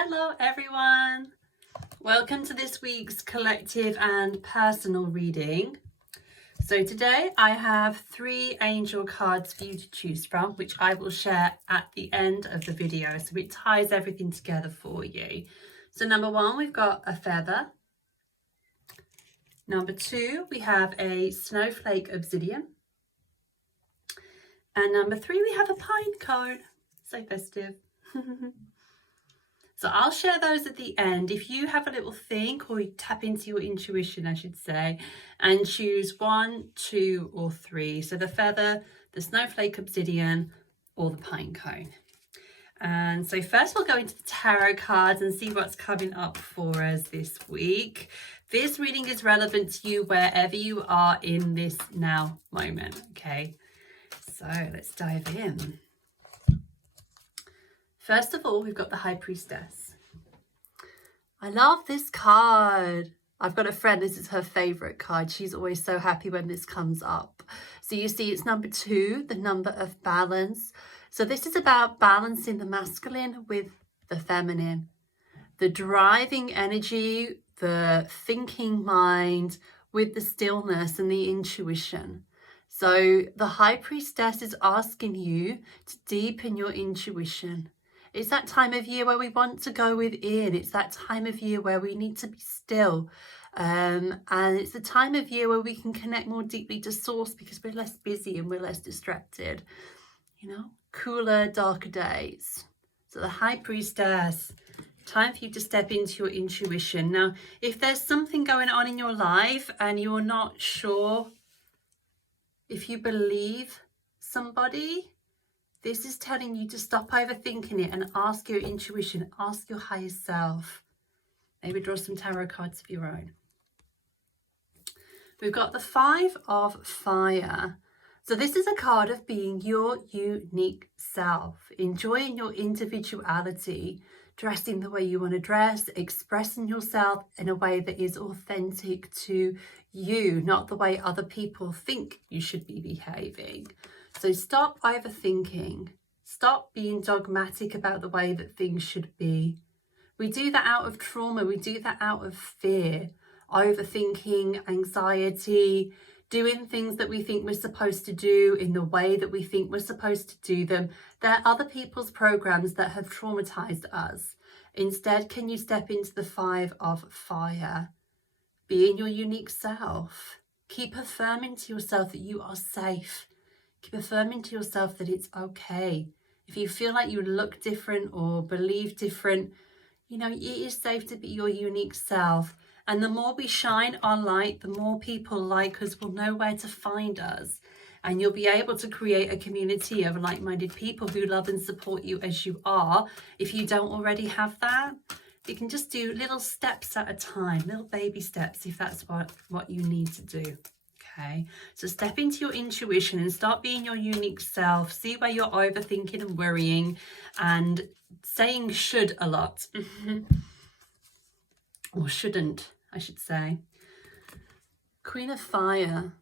Hello everyone! Welcome to this week's collective and personal reading. So today I have 3 angel cards for you to choose from, which I will share at the end of the video, so it ties everything together for you. So number 1, we've got a feather. Number 2, we have a snowflake obsidian. And number 3, we have a pine cone. So festive. So I'll share those at the end. If you have a little think, or you tap into your intuition, I should say, and choose 1, 2, or 3. So the feather, the snowflake obsidian, or the pine cone. And so first we'll go into the tarot cards and see what's coming up for us this week. This reading is relevant to you wherever you are in this now moment, okay? So let's dive in. First of all, we've got the High Priestess. I love this card. I've got a friend, this is her favourite card. She's always so happy when this comes up. So you see it's number 2, the number of balance. So this is about balancing the masculine with the feminine. The driving energy, the thinking mind with the stillness and the intuition. So the High Priestess is asking you to deepen your intuition. It's that time of year where we want to go within. It's that time of year where we need to be still. And it's the time of year where we can connect more deeply to source because we're less busy and we're less distracted. You know, cooler, darker days. So the High Priestess, time for you to step into your intuition. Now, if there's something going on in your life and you're not sure if you believe somebody, this is telling you to stop overthinking it and ask your intuition, ask your higher self. Maybe draw some tarot cards of your own. We've got the 5 of Fire. So this is a card of being your unique self, enjoying your individuality, dressing the way you want to dress, expressing yourself in a way that is authentic to you, not the way other people think you should be behaving. So stop overthinking. Stop being dogmatic about the way that things should be. We do that out of trauma. We do that out of fear, overthinking, anxiety, doing things that we think we're supposed to do in the way that we think we're supposed to do them. They're other people's programs that have traumatized us. Instead, can you step into the 5 of Fire? Be in your unique self. Keep affirming to yourself that you are safe. Keep affirming to yourself that it's okay. If you feel like you look different or believe different, you know, it is safe to be your unique self. And the more we shine our light, the more people like us will know where to find us. And you'll be able to create a community of like-minded people who love and support you as you are. If you don't already have that, you can just do little steps at a time, little baby steps, if that's what you need to do. Okay, so step into your intuition and start being your unique self. See where you're overthinking and worrying and saying should a lot. Or shouldn't, I should say. Queen of Fire.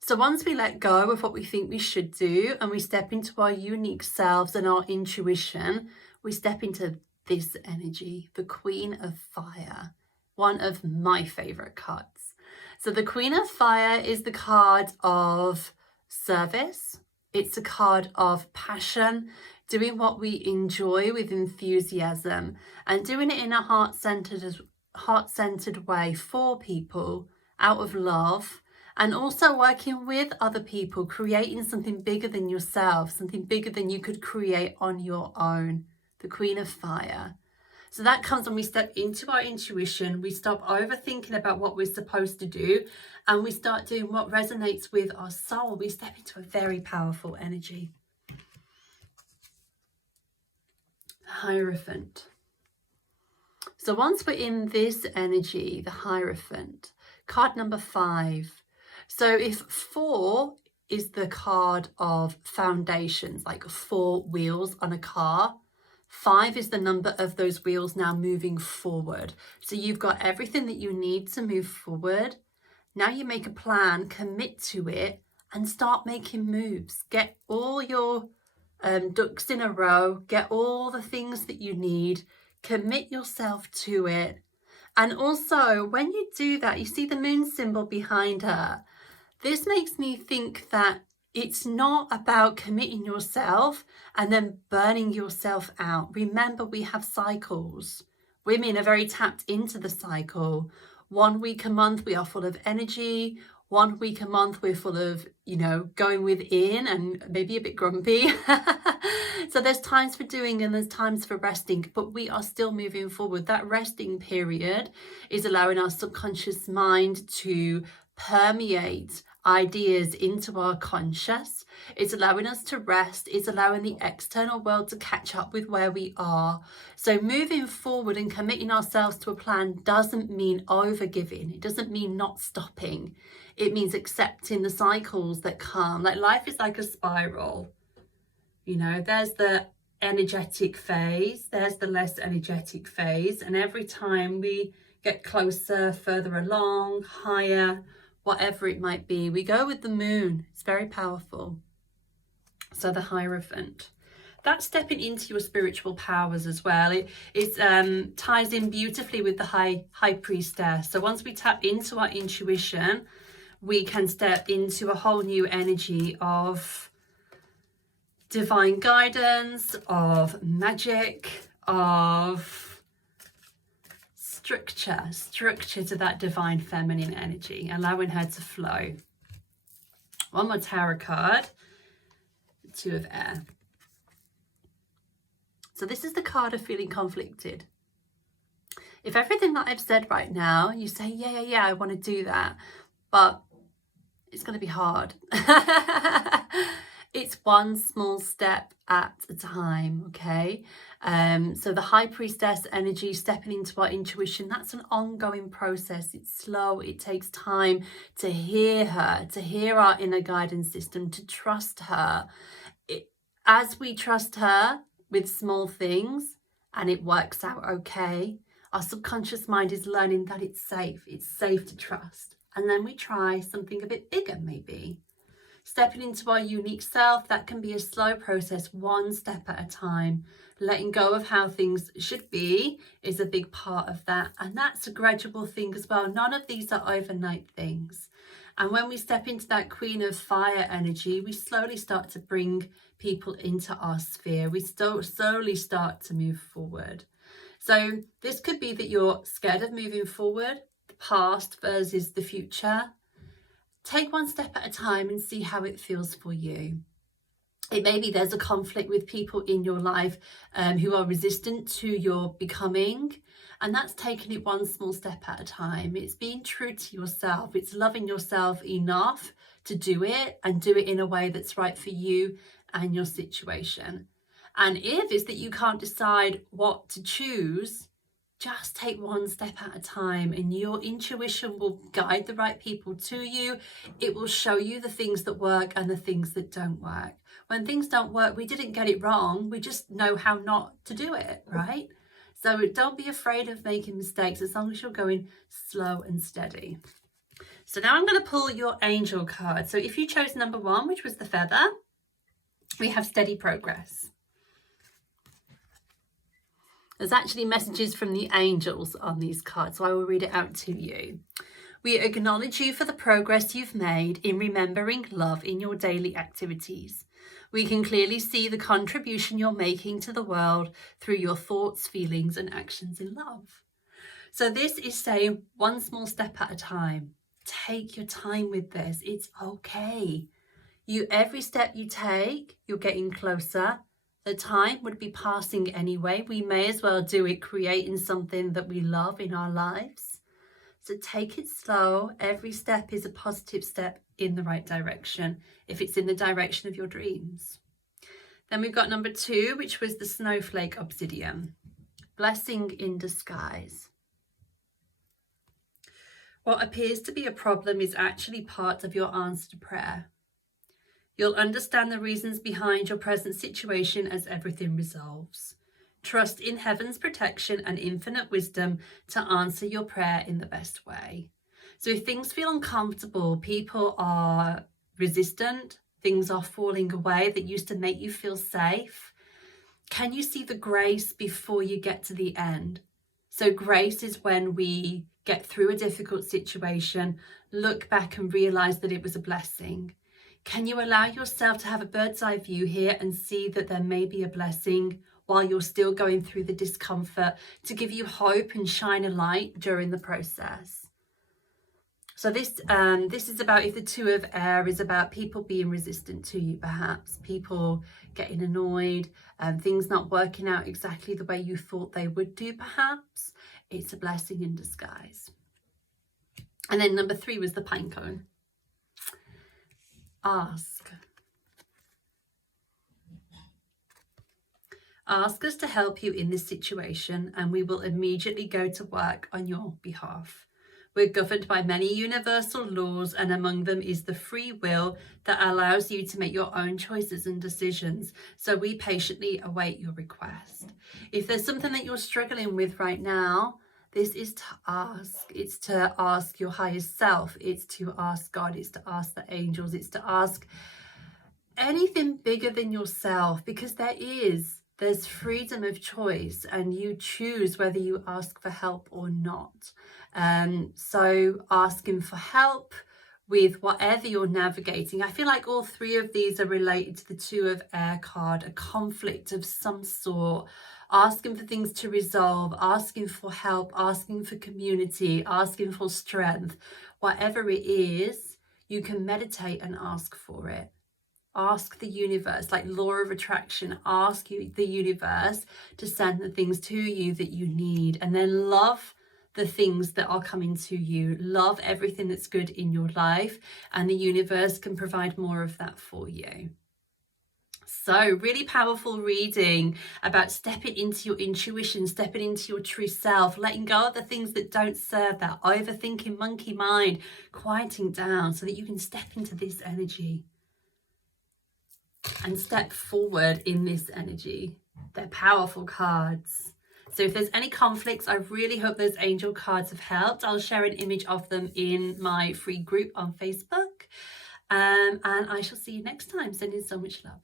So once we let go of what we think we should do and we step into our unique selves and our intuition, we step into this energy, the Queen of Fire, one of my favorite cards. So the Queen of Fire is the card of service. It's a card of passion, doing what we enjoy with enthusiasm and doing it in a heart-centered way for people out of love, and also working with other people, creating something bigger than yourself, something bigger than you could create on your own. The Queen of Fire. So that comes when we step into our intuition, we stop overthinking about what we're supposed to do, and we start doing what resonates with our soul. We step into a very powerful energy. Hierophant. So once we're in this energy, the Hierophant, card number 5. So if 4 is the card of foundations, like 4 wheels on a car, 5 is the number of those wheels now moving forward. So you've got everything that you need to move forward. Now you make a plan, commit to it, and start making moves. Get all your ducks in a row. Get all the things that you need. Commit yourself to it. And also, when you do that, you see the moon symbol behind her. This makes me think that it's not about committing yourself and then burning yourself out. Remember, we have cycles. Women are very tapped into the cycle. 1 week a month, we are full of energy. 1 week a month, we're full of, going within and maybe a bit grumpy. So there's times for doing and there's times for resting, but we are still moving forward. That resting period is allowing our subconscious mind to permeate ideas into our conscious. It's allowing us to rest. It's allowing the external world to catch up with where we are. So moving forward and committing ourselves to a plan doesn't mean overgiving. It doesn't mean not stopping. It means accepting the cycles that come. Like, life is like a spiral. There's the energetic phase, there's the less energetic phase, and every time we get closer, further along, higher, whatever it might be, we go with the moon. It's very powerful. So the Hierophant, that's stepping into your spiritual powers as well. It ties in beautifully with the high priestess. So once we tap into our intuition, we can step into a whole new energy of divine guidance, of magic, of structure to that divine feminine energy, allowing her to flow. One more tarot card, the Two of Air. So this is the card of feeling conflicted. If everything that I've said right now, you say, yeah, I want to do that, but it's going to be hard. It's one small step at a time, okay? So the High Priestess energy, stepping into our intuition, that's an ongoing process. It's slow. It takes time to hear her, to hear our inner guidance system, to trust her. As we trust her with small things and it works out okay, our subconscious mind is learning that it's safe. It's safe to trust. And then we try something a bit bigger, maybe. Stepping into our unique self, that can be a slow process, one step at a time. Letting go of how things should be is a big part of that. And that's a gradual thing as well. None of these are overnight things. And when we step into that Queen of Fire energy, we slowly start to bring people into our sphere. We slowly start to move forward. So this could be that you're scared of moving forward, the past versus the future. Take one step at a time and see how it feels for you. It may be there's a conflict with people in your life who are resistant to your becoming, and that's taking it one small step at a time. It's being true to yourself. It's loving yourself enough to do it and do it in a way that's right for you and your situation. And if it's that you can't decide what to choose, just take one step at a time and your intuition will guide the right people to you. It will show you the things that work and the things that don't work. When things don't work, we didn't get it wrong. We just know how not to do it, right? So don't be afraid of making mistakes as long as you're going slow and steady. So now I'm going to pull your angel card. So if you chose number 1, which was the feather, we have steady progress. There's actually messages from the angels on these cards, so I will read it out to you. We acknowledge you for the progress you've made in remembering love in your daily activities. We can clearly see the contribution you're making to the world through your thoughts, feelings, and actions in love. So this is saying one small step at a time. Take your time with this. It's okay. Every step you take, you're getting closer. The time would be passing anyway. We may as well do it creating something that we love in our lives. So take it slow. Every step is a positive step in the right direction, if it's in the direction of your dreams. Then we've got number 2, which was the snowflake obsidian. Blessing in disguise. What appears to be a problem is actually part of your answered prayer. You'll understand the reasons behind your present situation as everything resolves. Trust in heaven's protection and infinite wisdom to answer your prayer in the best way. So if things feel uncomfortable, people are resistant, things are falling away that used to make you feel safe, Can you see the grace before you get to the end? So grace is when we get through a difficult situation, look back and realize that it was a blessing. Can you allow yourself to have a bird's eye view here and see that there may be a blessing while you're still going through the discomfort, to give you hope and shine a light during the process? So this is about, if the Two of Air is about people being resistant to you, perhaps people getting annoyed, things not working out exactly the way you thought they would do, perhaps it's a blessing in disguise. And then number 3 was the pine cone. Ask us to help you in this situation, and we will immediately go to work on your behalf. We're governed by many universal laws, and among them is the free will that allows you to make your own choices and decisions. So we patiently await your request. If there's something that you're struggling with right now, this is to ask. It's to ask your highest self. It's to ask God. It's to ask the angels. It's to ask anything bigger than yourself, because there's freedom of choice, and you choose whether you ask for help or not. So asking for help with whatever you're navigating. I feel like all 3 of these are related to the Two of Air card, a conflict of some sort, asking for things to resolve, asking for help, asking for community, asking for strength. Whatever it is, you can meditate and ask for it. Ask the universe, like law of attraction, ask the universe to send the things to you that you need, and then love the things that are coming to you. Love everything that's good in your life, and the universe can provide more of that for you. So really powerful reading about stepping into your intuition, stepping into your true self, letting go of the things that don't serve, that overthinking monkey mind, quieting down so that you can step into this energy and step forward in this energy. They're powerful cards. So if there's any conflicts, I really hope those angel cards have helped. I'll share an image of them in my free group on Facebook. And I shall see you next time. Sending so much love.